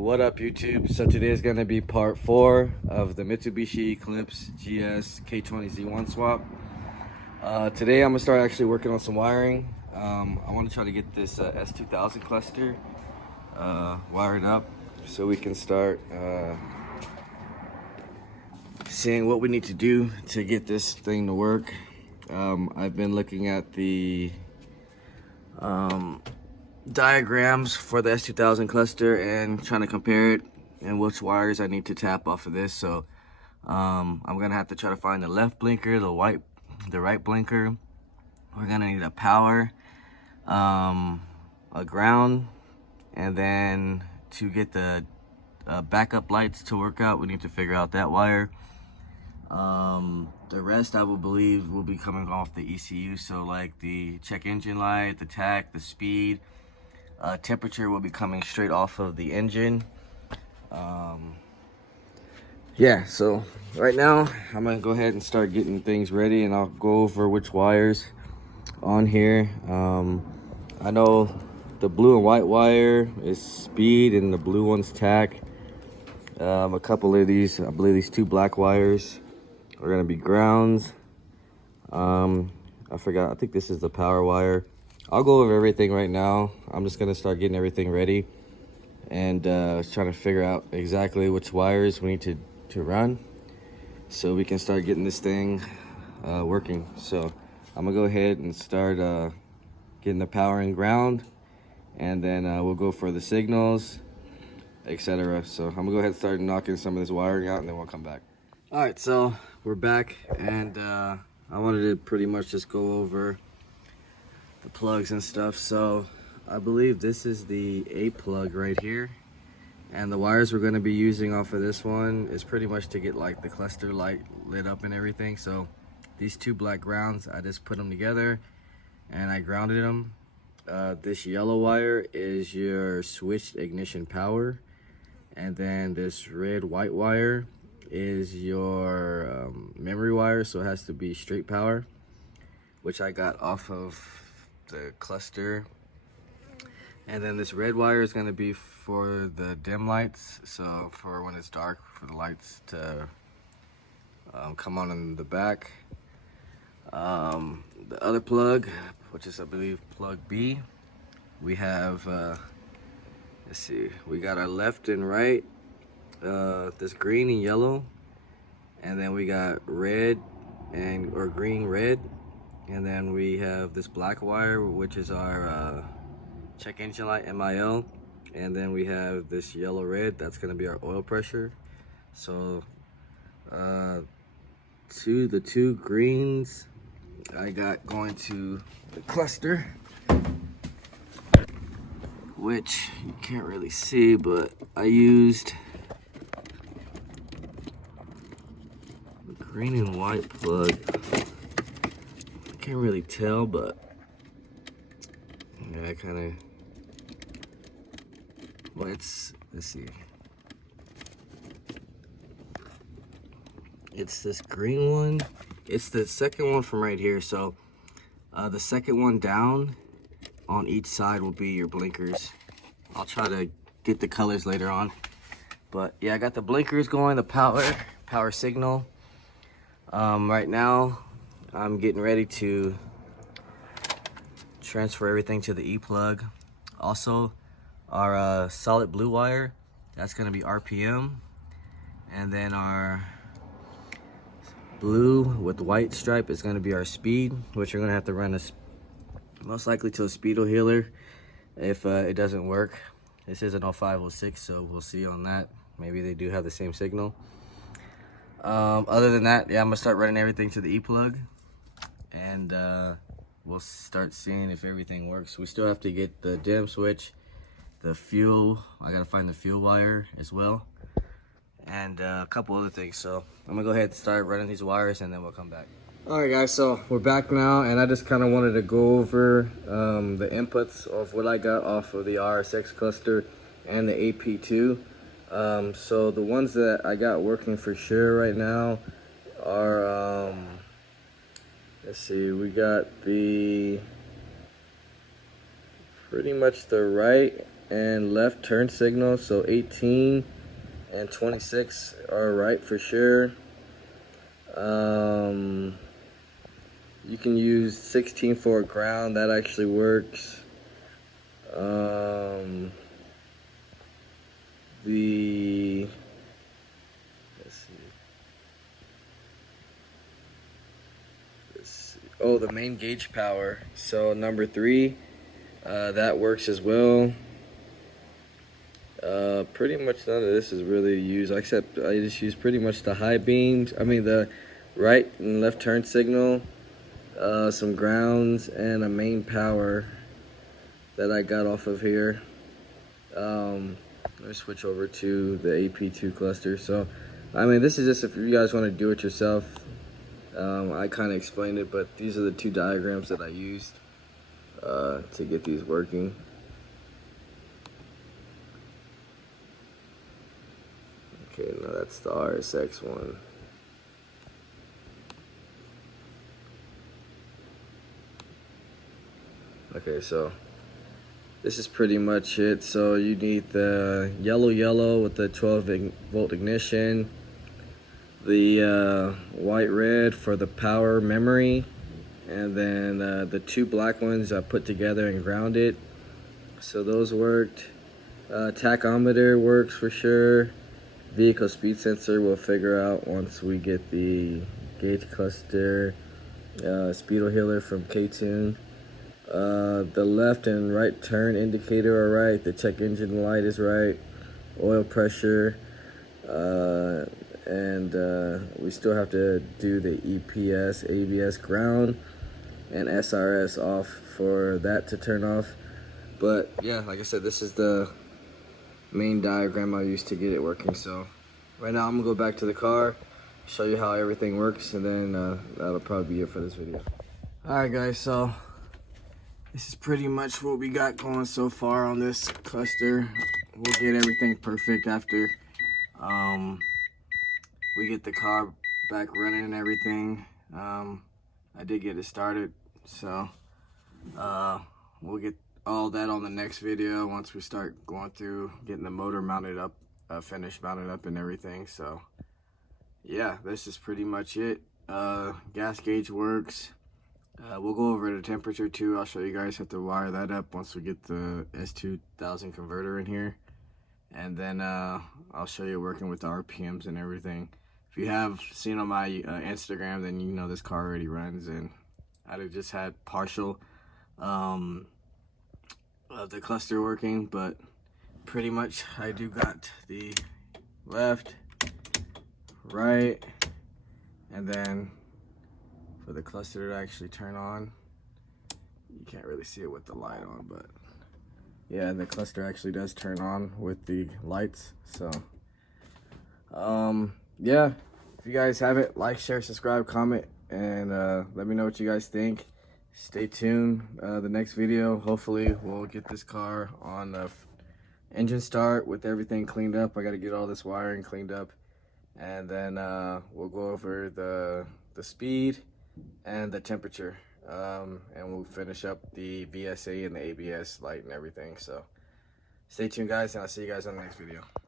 What up, YouTube? So today is going to be part 4 of the Mitsubishi Eclipse GS K20z1 swap. Today I'm going to start actually working on some wiring. I want to try to get this S2000 cluster wired up so we can start seeing what we need to do to get this thing to work. I've been looking at the diagrams for the S2000 cluster and trying to compare it and which wires I need to tap off of this. So I'm gonna have to try to find the left blinker, the right blinker. We're gonna need a power, a ground, and then to get the backup lights to work out, we need to figure out that wire. The rest I will believe will be coming off the ECU, so like the check engine light, the tach, the speed, temperature will be coming straight off of the engine. Yeah, so right now I'm gonna go ahead and start getting things ready, and I'll go over which wires on here. I know the blue and white wire is speed and the blue one's tach. A couple of these, I believe these two black wires are gonna be grounds. I forgot, I think this is the power wire. I'll go over everything right now. I'm just gonna start getting everything ready and trying to figure out exactly which wires we need to run so we can start getting this thing working. So I'm gonna go ahead and start getting the power and ground, and then we'll go for the signals, etc. So I'm gonna go ahead and start knocking some of this wiring out, and then we'll come back. All right, so we're back, and I wanted to pretty much just go over the plugs and stuff. So I believe this is the A plug right here, and the wires we're going to be using off of this one is pretty much to get like the cluster light lit up and everything. So these two black grounds, I just put them together and I grounded them. This yellow wire is your switched ignition power, and then this red white wire is your memory wire, so it has to be straight power, which I got off of the cluster. And then this red wire is going to be for the dim lights, so for when it's dark, for the lights to come on in the back. The other plug, which is I believe plug B, we have let's see, we got our left and right, this green and yellow, and then we got red or green red, and then we have this black wire, which is our check engine light, MIL, and then we have this yellow red, that's going to be our oil pressure. So the two greens I got going to the cluster, which you can't really see, but I used the green and white plug. Can't really tell, but yeah, I kind of, well, let's see, it's this green one. It's the second one from right here. So the second one down on each side will be your blinkers. I'll try to get the colors later on, but yeah, I got the blinkers going, the power signal. Right now I'm getting ready to transfer everything to the E plug. Also, our solid blue wire, that's going to be RPM, and then our blue with white stripe is going to be our speed, which you're going to have to run this most likely to a speedo healer if it doesn't work. This is an 0506, so we'll see on that. Maybe they do have the same signal. Other than that, yeah, I'm gonna start running everything to the E plug, and we'll start seeing if everything works. We still have to get the dim switch, the fuel, I gotta find the fuel wire as well, and a couple other things. So I'm gonna go ahead and start running these wires, and then we'll come back. All right, guys, so we're back now, and I just kind of wanted to go over the inputs of what I got off of the RSX cluster and the AP2. So the ones that I got working for sure right now are, let's see, we got the pretty much the right and left turn signal. So 18 and 26 are right for sure. You can use 16 for a ground, that actually works. Let's see. Oh, the main gauge power. So number 3, that works as well. Pretty much none of this is really used, except I just use pretty much the high beams. I mean the right and left turn signal, some grounds, and a main power that I got off of here. Let me switch over to the AP2 cluster. So, I mean, this is just if you guys want to do it yourself. I kind of explained it, but these are the 2 diagrams that I used to get these working. Okay, now that's the RSX one. Okay, so this is pretty much it. So you need the yellow with the 12-volt ignition, the white red for the power memory, and then the 2 black ones I put together and grounded. So those worked. Tachometer works for sure. Vehicle speed sensor we'll figure out once we get the gauge cluster. Speedo healer from K20z1. The left and right turn indicator are right. The check engine light is right. Oil pressure. And we still have to do the EPS, ABS ground, and SRS off for that to turn off. But yeah, like I said, this is the main diagram I used to get it working. So right now I'm gonna go back to the car, show you how everything works, and then that'll probably be it for this video. Alright guys, so this is pretty much what we got going so far on this cluster. We'll get everything perfect after we get the car back running and everything. I did get it started, so we'll get all that on the next video once we start going through getting the motor mounted up, finished mounted up and everything. So yeah, this is pretty much it. Gas gauge works. We'll go over the temperature too. I'll show you guys how to wire that up once we get the S2000 converter in here, and then I'll show you working with the RPMs and everything. If you have seen on my Instagram, then you know this car already runs, and I just had partial of the cluster working, but pretty much I do got the left, right, and then for the cluster to actually turn on, you can't really see it with the light on, but yeah, the cluster actually does turn on with the lights. So yeah, if you guys have it, like, share, subscribe, comment, and let me know what you guys think. Stay tuned. The next video, hopefully we'll get this car on engine start with everything cleaned up. I got to get all this wiring cleaned up, and then we'll go over the speed and the temperature, and we'll finish up the VSA and the ABS light and everything. So stay tuned guys, and I'll see you guys on the next video.